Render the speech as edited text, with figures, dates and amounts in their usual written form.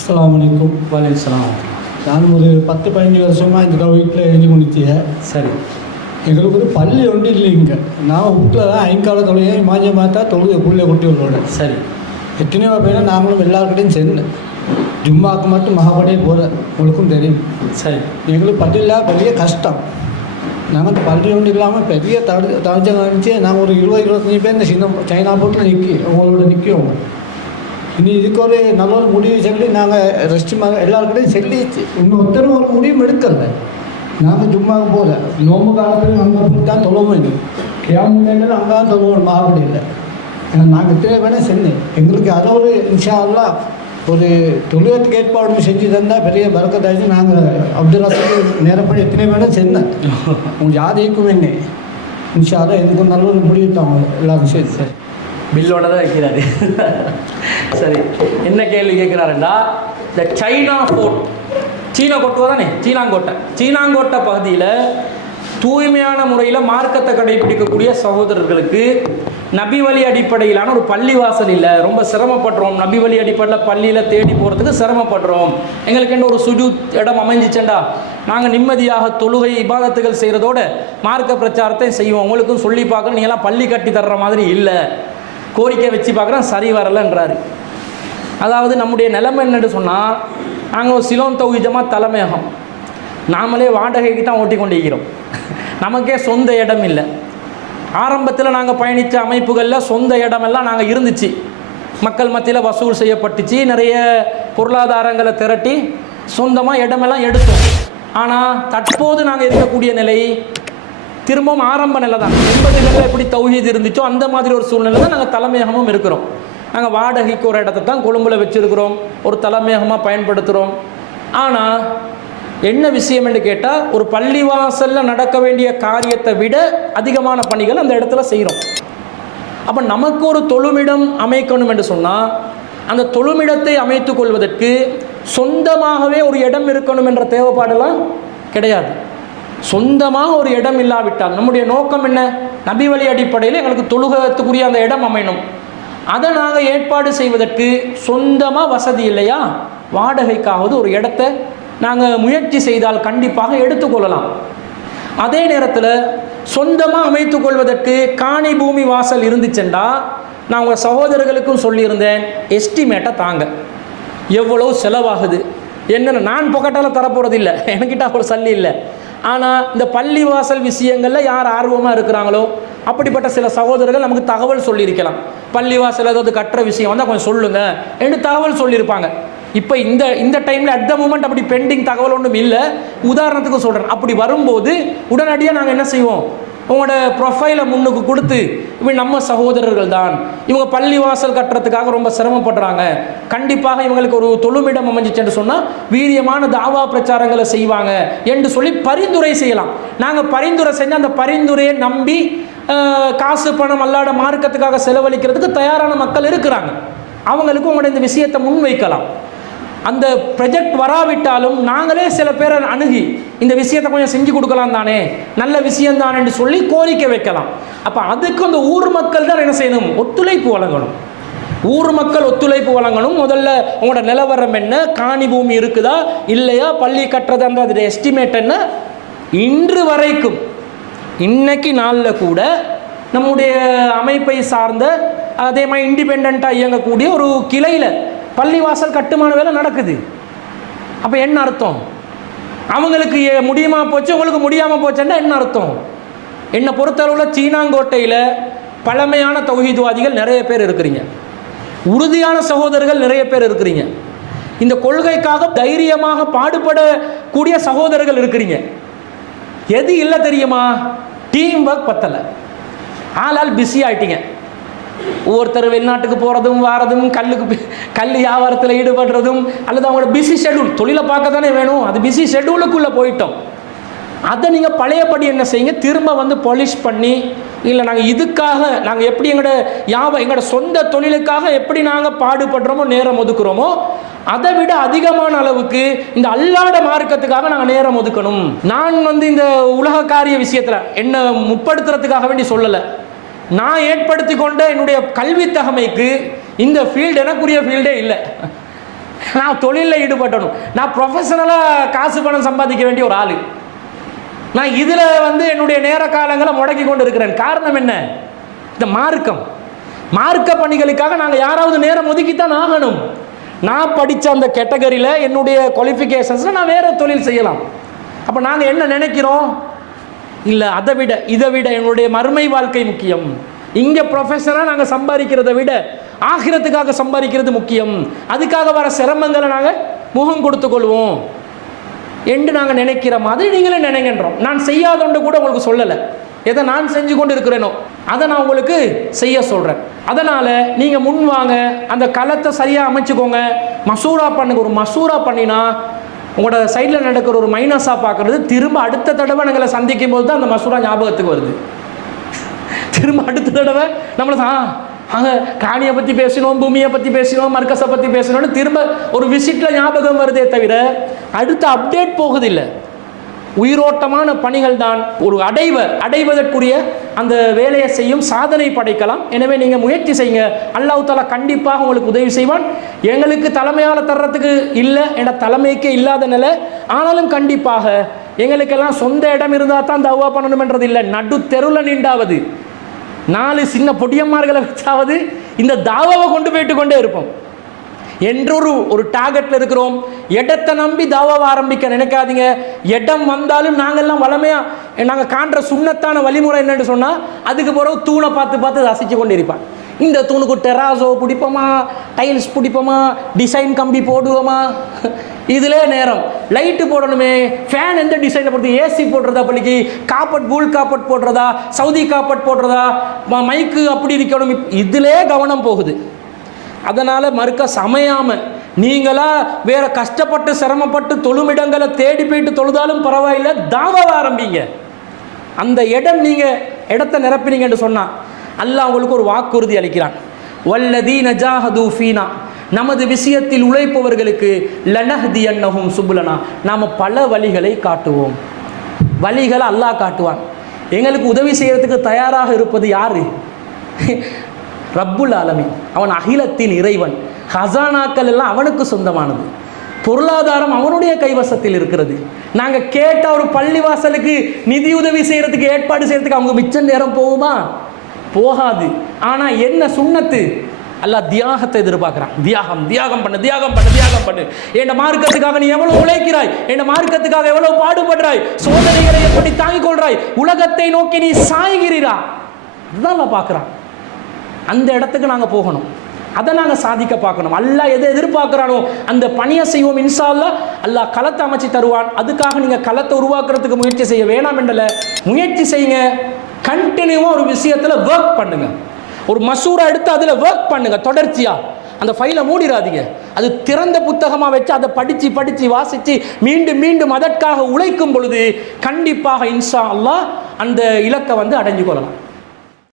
அஸ்ஸலாமு அலைக்கும். வலைக்கம். நான் ஒரு 10-15 வருஷமாக இந்த வீட்டில் எழுதி முடித்தேன். சரி. எங்களுக்கு ஒரு பள்ளி ஒன்று இல்லைங்க. நான் வீட்டில் தான் ஐங்கால தொழுகை மாஞ்ச மாத்தா தொழுகை புள்ளை கொட்டி விடுவோம். சரி. எத்தனையோ பேர் நாங்களும் எல்லாருக்கிட்டையும் சேர்ந்து ஜும்மாவுக்கு மட்டும் மகாபடியே போகிறேன். உங்களுக்கும் தெரியும். சரி. எங்களுக்கு பள்ளியில் பெரிய கஷ்டம். நாங்கள் அந்த பள்ளி ஒன்று இல்லாமல் பெரிய தடுச்சம் இருந்துச்சு. நாங்கள் ஒரு 20-25 பேர் இந்த சைனா போட்டில் உங்களோட நிற்கும். இனி இதுக்கு ஒரு நல்ல ஒரு முடிவு சொல்லி நாங்கள் எல்லாருக்கிட்டையும் சொல்லிச்சு. இன்னும் ஒருத்தரும் ஒரு முடிவும் எடுக்கலை. நாங்கள் ஜும்மாவுக்கு போகல. நோம்பு காலத்தில் அங்கே போய் தான் தொழவும் இல்லை. கேமரா அங்கே தான் தொழுவோம் மகாபடியில். நாங்கள் இத்தனை வேணால் செஞ்சேன். எங்களுக்கு அதை ஒரு இன்ஷா அல்லாஹ் ஒரு தொழுவத்துக்கு ஏற்பாடு செஞ்சு தந்தால் பெரிய பறக்கத்தாச்சு. நாங்கள் அப்துல் ரசூலுக்கு நேரப்படி எத்தனை வேணால் செஞ்சேன். உங்களுக்கு யாரையும் என்ன இன்ஷா அல்லாஹ் எதுக்கும் நல்ல ஒரு முடிவு தான் எல்லாரும் சரி. சரி, பில்லோட தான் இருக்கிறாரு. சரி, என்ன கேள்வி கேட்குறாருண்டா, இந்த சைனா ஃபோர்ட், சீனா கொட்டுவா தானே, சீனாங்கோட்டை பகுதியில் தூய்மையான முறையில் மார்க்கத்தை கடைபிடிக்கக்கூடிய சகோதரர்களுக்கு நபி வழி அடிப்படையிலான ஒரு பள்ளிவாசல் இல்லை, ரொம்ப சிரமப்படுறோம், நபி வழி அடிப்படையில் பள்ளியில் தேடி போகிறதுக்கு சிரமப்படுறோம், எங்களுக்கு என்ன ஒரு சுஜூத் இடம் அமைஞ்சிச்சேண்டா நாங்கள் நிம்மதியாக தொழுகை இபாதத்துகள் செய்கிறதோட மார்க்க பிரச்சாரத்தை செய்வோம், உங்களுக்கும் சொல்லி பார்க்கணும், நீங்களாம் பள்ளி கட்டி தர்ற மாதிரி இல்லை, கோரிக்கை வச்சு பார்க்குறோம், சரி வரலைன்றாரு. அதாவது நம்முடைய நிலைமை என்னன்னு சொன்னால், நாங்கள் ஒரு சிலோன் தௌஹீத் தலைமையகம், நாமளே வாடகைக்கு தான் ஓட்டி கொண்டு இருக்கிறோம், நமக்கே சொந்த இடம் இல்லை. ஆரம்பத்தில் நாங்கள் பயணித்த அமைப்புகளில் சொந்த இடமெல்லாம் நாங்கள் இருந்துச்சு, மக்கள் மத்தியில் வசூல் செய்யப்பட்டுச்சு, நிறைய பொருளாதாரங்களை திரட்டி சொந்தமாக இடமெல்லாம் எடுத்தோம். ஆனால் தற்போது நாங்கள் இருக்கக்கூடிய நிலை திரும்பவும் ஆரம்ப நிலை தான். 80களில் எப்படி தௌஹீத் இருந்துச்சோ அந்த மாதிரி ஒரு சூழ்நிலை தான் நாங்கள் தலைமையகமும் இருக்கிறோம். நாங்கள் வாடகைக்கு ஒரு இடத்த தான் கொழும்பில் வச்சுருக்கிறோம், ஒரு தலைமையகமாக பயன்படுத்துகிறோம். ஆனால் என்ன விஷயம் என்று கேட்டால், ஒரு பள்ளிவாசலில் நடக்க வேண்டிய காரியத்தை விட அதிகமான பணிகள் அந்த இடத்துல செய்கிறோம். அப்போ நமக்கு ஒரு தொழுமிடம் அமைக்கணும் என்று சொன்னால், அந்த தொழுமிடத்தை அமைத்து கொள்வதற்கு சொந்தமாகவே ஒரு இடம் இருக்கணும் என்ற தேவைப்பாடெல்லாம் கிடையாது. சொந்தமாக ஒரு இடம் இல்லாவிட்டால் நம்முடைய நோக்கம் என்ன, நபி வழி அடிப்படையில் எங்களுக்கு தொழுகத்துக்குரிய அந்த இடம் அமையணும். அதை நாங்கள் ஏற்பாடு செய்வதற்கு சொந்தமாக வசதி இல்லையா, வாடகைக்காவது ஒரு இடத்த நாங்கள் முயற்சி செய்தால் கண்டிப்பாக எடுத்துக்கொள்ளலாம். அதே நேரத்தில் சொந்தமாக அமைத்து கொள்வதற்கு காணி பூமி வாசல் இருந்துச்சுண்டா, நான் உங்கள் சகோதரர்களுக்கும் சொல்லியிருந்தேன், எஸ்டிமேட்டை தாங்க, எவ்வளோ செலவாகுது என்னென்ன. நான் பொக்கட்டால் தரப்போகிறது இல்லை, என்கிட்ட அவ்வளோ சல்லி இல்லை. ஆனால் இந்த பள்ளி வாசல் விஷயங்களில் யார் ஆர்வமாக இருக்கிறாங்களோ அப்படிப்பட்ட சில சகோதரர்கள் நமக்கு தகவல் சொல்லியிருக்கலாம். பள்ளிவாசல் ஏதாவது கட்டுற விஷயம் வந்தால் கொஞ்சம் சொல்லுங்கள் என்று தகவல் சொல்லியிருப்பாங்க. இப்போ இந்த டைமில் அட் த மூமெண்ட் அப்படி பெண்டிங் தகவல் ஒன்றும் இல்லை. உதாரணத்துக்கு சொல்கிறேன், அப்படி வரும்போது உடனடியாக நாங்கள் என்ன செய்வோம், உங்களோட ப்ரொஃபைலை முன்னுக்கு கொடுத்து, இவங்க நம்ம சகோதரர்கள் தான், இவங்க பள்ளிவாசல் கட்டுறதுக்காக ரொம்ப சிரமப்படுறாங்க, கண்டிப்பாக இவங்களுக்கு ஒரு தொழுமிடம் அமைஞ்சிச்சுன்னு சொன்னால் வீரியமான தாவா பிரச்சாரங்களை செய்வாங்க என்று சொல்லி பரிந்துரை செய்யலாம். நாங்கள் பரிந்துரை செஞ்சு அந்த பரிந்துரையை நம்பி காசு பணம் அல்லாட மார்க்கத்துக்காக செலவழிக்கிறதுக்கு தயாரான மக்கள் இருக்கிறாங்க. அவங்களுக்கு உங்களோட இந்த விஷயத்தை முன்வைக்கலாம். அந்த ப்ரொஜெக்ட் வராவிட்டாலும் நாங்களே சில பேரை அணுகி இந்த விஷயத்தை கொஞ்சம் செஞ்சு கொடுக்கலாம் தானே, நல்ல விஷயம் தானே என்று சொல்லி கோரிக்கை வைக்கலாம். அப்போ அதுக்கு அந்த ஊர் மக்கள் தான் என்ன செய்யணும், ஒத்துழைப்பு வழங்கணும். ஊர் மக்கள் ஒத்துழைப்பு வழங்கணும். முதல்ல உங்களோட நிலவரம் என்ன, காணி பூமி இருக்குதா இல்லையா, பள்ளி கட்டுறது அந்த அதோட எஸ்டிமேட் என்ன. இன்று வரைக்கும் இன்னைக்கு நாளில் கூட நம்முடைய அமைப்பை சார்ந்த அதே மாதிரி இண்டிபெண்ட்டாக இயங்கக்கூடிய ஒரு கிளையில் பள்ளிவாசல் கட்டுமான வேலை நடக்குது. அப்போ என்ன அர்த்தம், அவங்களுக்கு முடியுமா போச்சு உங்களுக்கு முடியாமல் போச்சுன்னா என்ன அர்த்தம். என்னை பொறுத்தளவில் சீனாங்கோட்டையில் பழமையான தௌஹீத்வாதிகள் நிறைய பேர் இருக்கிறீங்க, உறுதியான சகோதரர்கள் நிறைய பேர் இருக்கிறீங்க, இந்த கொள்கைக்காக தைரியமாக பாடுபடக்கூடிய சகோதரர்கள் இருக்கிறீங்க. எது இல்லை தெரியுமா, டீம் ஒர்க் பத்தலை, ஆளால் பிஸி ஆகிட்டீங்க. ஒவ்வொருத்தர் வெளிநாட்டுக்கு போகிறதும் வாரதும் கல் வியாபாரத்தில் ஈடுபடுறதும் அல்லது அவங்களோட பிஸி ஷெடியூல், தொழிலை பார்க்க தானே வேணும், அது பிஸி ஷெடியூலுக்குள்ளே போயிட்டோம். அதை நீங்கள் பழையபடி என்ன செய்யுங்க, திரும்ப வந்து பாலிஷ் பண்ணி, இல்லை நாங்கள் இதுக்காக நாங்கள் எப்படி எங்களோட சொந்த தொழிலுக்காக எப்படி நாங்கள் பாடுபடுறோமோ நேரம் ஒதுக்குறோமோ அதை விட அதிகமான அளவுக்கு இந்த அல்லாட மார்க்கத்துக்காக நாங்கள் நேரம் ஒதுக்கணும். நான் இந்த உலக காரிய விஷயத்தில் என்ன முற்படுத்துறதுக்காக வேண்டி சொல்லலை, நான் ஏற்படுத்தி கொண்ட என்னுடைய கல்வி தகமைக்கு இந்த ஃபீல்டு எனக்குரிய ஃபீல்டே இல்லை. நான் தொழிலில் ஈடுபட்டணும், நான் ப்ரொஃபஷனலாக காசு பணம் சம்பாதிக்க வேண்டிய ஒரு ஆள், நான் இதில் வந்து என்னுடைய நேர காலங்களை முடக்கி கொண்டு இருக்கிறேன். காரணம் என்ன? இந்த மார்க்க பணிகளுக்காக நாங்கள் யாராவது நேரம் ஒதுக்கித்தான் ஆகணும். நான் படித்த அந்த கேட்டகரியில் என்னுடைய குவாலிஃபிகேஷன்ஸில் நான் வேறு தொழில் செய்யலாம். அப்போ நாங்கள் என்ன நினைக்கிறோம்? இல்லை, இதை விட எங்களுடைய மறுமை வாழ்க்கை முக்கியம். இங்கே ப்ரொஃபஷனாக நாங்கள் சம்பாதிக்கிறத விட ஆகிரத்துக்காக சம்பாதிக்கிறது முக்கியம். அதுக்காக வர சிரமங்களை நாங்கள் முகம் கொடுத்து கொள்வோம் என்று நாங்கள் நினைக்கிற மாதிரி நீங்களே நினைக்கின்றோம். நான் செய்யாதொன்று கூட உங்களுக்கு சொல்லலை. எதை நான் செஞ்சு கொண்டு இருக்கிறேனோ அதை நான் உங்களுக்கு செய்ய சொல்கிறேன். அதனால் நீங்கள் முன் வாங்க, அந்த களத்தை சரியாக அமைச்சுக்கோங்க, மசூரா பண்ணுங்க. ஒரு மசூரா பண்ணினா உங்களோட சைடில் நடக்கிற ஒரு மைனஸாக பார்க்குறது திரும்ப அடுத்த தடவை எங்களை சந்திக்கும் போது தான் அந்த மசூரா ஞாபகத்துக்கு வருது. திரும்ப அடுத்த தடவை நம்மளை அங்கே காணியை பற்றி பேசினோம், பூமியை பற்றி பேசினோம், மர்க்கஸை பற்றி பேசினோம்னு திரும்ப ஒரு விசிட்டில் ஞாபகம் வருதே தவிர அடுத்த அப்டேட் போகுதில்லை. உயிரோட்டமான பணிகள் தான் ஒரு அடைவதற்குரிய அந்த வேலையை செய்யும், சாதனை படைக்கலாம். எனவே நீங்கள் முயற்சி செய்யுங்க, அல்லாஹ் தஆலா கண்டிப்பாக உங்களுக்கு உதவி செய்வான். எங்களுக்கு தலைமையால் தர்றதுக்கு இல்லை, என்ற தலைமைக்கே இல்லாத நிலை. ஆனாலும் கண்டிப்பாக எங்களுக்கெல்லாம் சொந்த இடம் இருந்தால் தான் தவா பண்ணணுமென்றது இல்லை. நடு தெருவில் நின்றாவது 4 சின்ன பொடியம்மார்களை வச்சாவது இந்த தாவாவை கொண்டு கொண்டே இருப்போம் என்றொரு டார்கெட்டில் இருக்கிறோம். இடத்தை நம்பி தாவாவை ஆரம்பிக்க நினைக்காதீங்க. இடம் வந்தாலும் நாங்கள்லாம் வளமையாக நாங்கள் காண்ற சுண்ணத்தான வழிமுறை என்னென்னு சொன்னால், அதுக்கு பிறகு தூணை பார்த்து ரசித்து கொண்டு இருப்பான். இந்த தூணுக்கு டெராசோ பிடிப்போமா, டைல்ஸ் பிடிப்போமா, டிசைன் கம்பி போடுவோமா, இதிலே நேரம். லைட்டு போடணுமே, ஃபேன் எந்த டிசைனை போடுறது, ஏசி போடுறதா, பள்ளிக்கு காப்பட் பூல் காப்பட் போடுறதா, சவுதி காப்பட் போடுறதா, மைக்கு அப்படி இருக்கணும், இதிலே கவனம் போகுது. அதனால் மறுக்க சமையாமல் நீங்களா வேற கஷ்டப்பட்டு சிரமப்பட்டு தொழுமிடங்களை தேடி போயிட்டு தொழுதாலும் பரவாயில்லை, தாவாவை ஆரம்பிங்க. அந்த இடம் நீங்கள் இடத்தை நிரப்பினீங்கன்னு சொன்னால் அல்லாஹ் உங்களுக்கு ஒரு வாக்குறுதி அளிக்கிறான். வல்லதீன ஜாஹது ஃபீனா, நமது விஷயத்தில் உழைப்பவர்களுக்கு லனஹ்தியன்னஹும் சுபுலனா, நாம் பல வழிகளை காட்டுவோம். வழிகளை அல்லாஹ் காட்டுவான். எங்களுக்கு உதவி செய்கிறதுக்கு தயாராக இருப்பது யார்? ரப்புல் ஆலமீன். அவன் அகிலத்தின் இறைவன். ஹசானாக்கள் எல்லாம் அவனுக்கு சொந்தமானது. பொருளாதாரம் அவனுடைய கைவசத்தில் இருக்கிறது. நாங்கள் கேட்ட ஒரு பள்ளிவாசலுக்கு நிதி உதவி செய்கிறதுக்கு ஏற்பாடு செய்கிறதுக்கு அவங்க மிச்ச நேரம் போகுமா? போகாது. ஆனால் என்ன சுன்னத்து? அல்லாஹ் தியாகத்தை எதிர்பார்க்குறான். தியாகம் பண்ணு. என் மார்க்கத்துக்காக நீ எவ்வளவு உழைக்கிறாய், என் மார்க்கத்துக்காக எவ்வளவு பாடுபடுறாய், சோதனைகளை எப்படி தாங்கிக் கொள்றாய், உலகத்தை நோக்கி நீ சாய்கிறீரா, அதுதான் நான் பார்க்குறான். அந்த இடத்துக்கு நாங்கள் போகணும், அதை நாங்கள் சாதிக்க பார்க்கணும். அல்லாஹ் எதை எதிர்பார்க்குறானோ அந்த பணியை செய்வோம். இன்ஷா அல்லாஹ் அல்லாஹ் களத்தை அமைச்சு தருவான். அதுக்காக நீங்கள் களத்தை உருவாக்குறதுக்கு முயற்சி செய்ய வேணாம் என்றல, முயற்சி செய்யுங்க. கண்டினியூவாக ஒரு விஷயத்தில் ஒர்க் பண்ணுங்க. ஒரு மசூரா எடுத்து அதில் ஒர்க் பண்ணுங்க தொடர்ச்சியாக. அந்த ஃபைலை மூடிடாதீங்க. அது திறந்த புத்தகமாக வச்சு அதை படித்து வாசித்து மீண்டும் அதற்காக உழைக்கும் பொழுது கண்டிப்பாக இன்ஷா அல்லாஹ் அந்த இலக்கை அடைஞ்சு கொள்ளலாம்.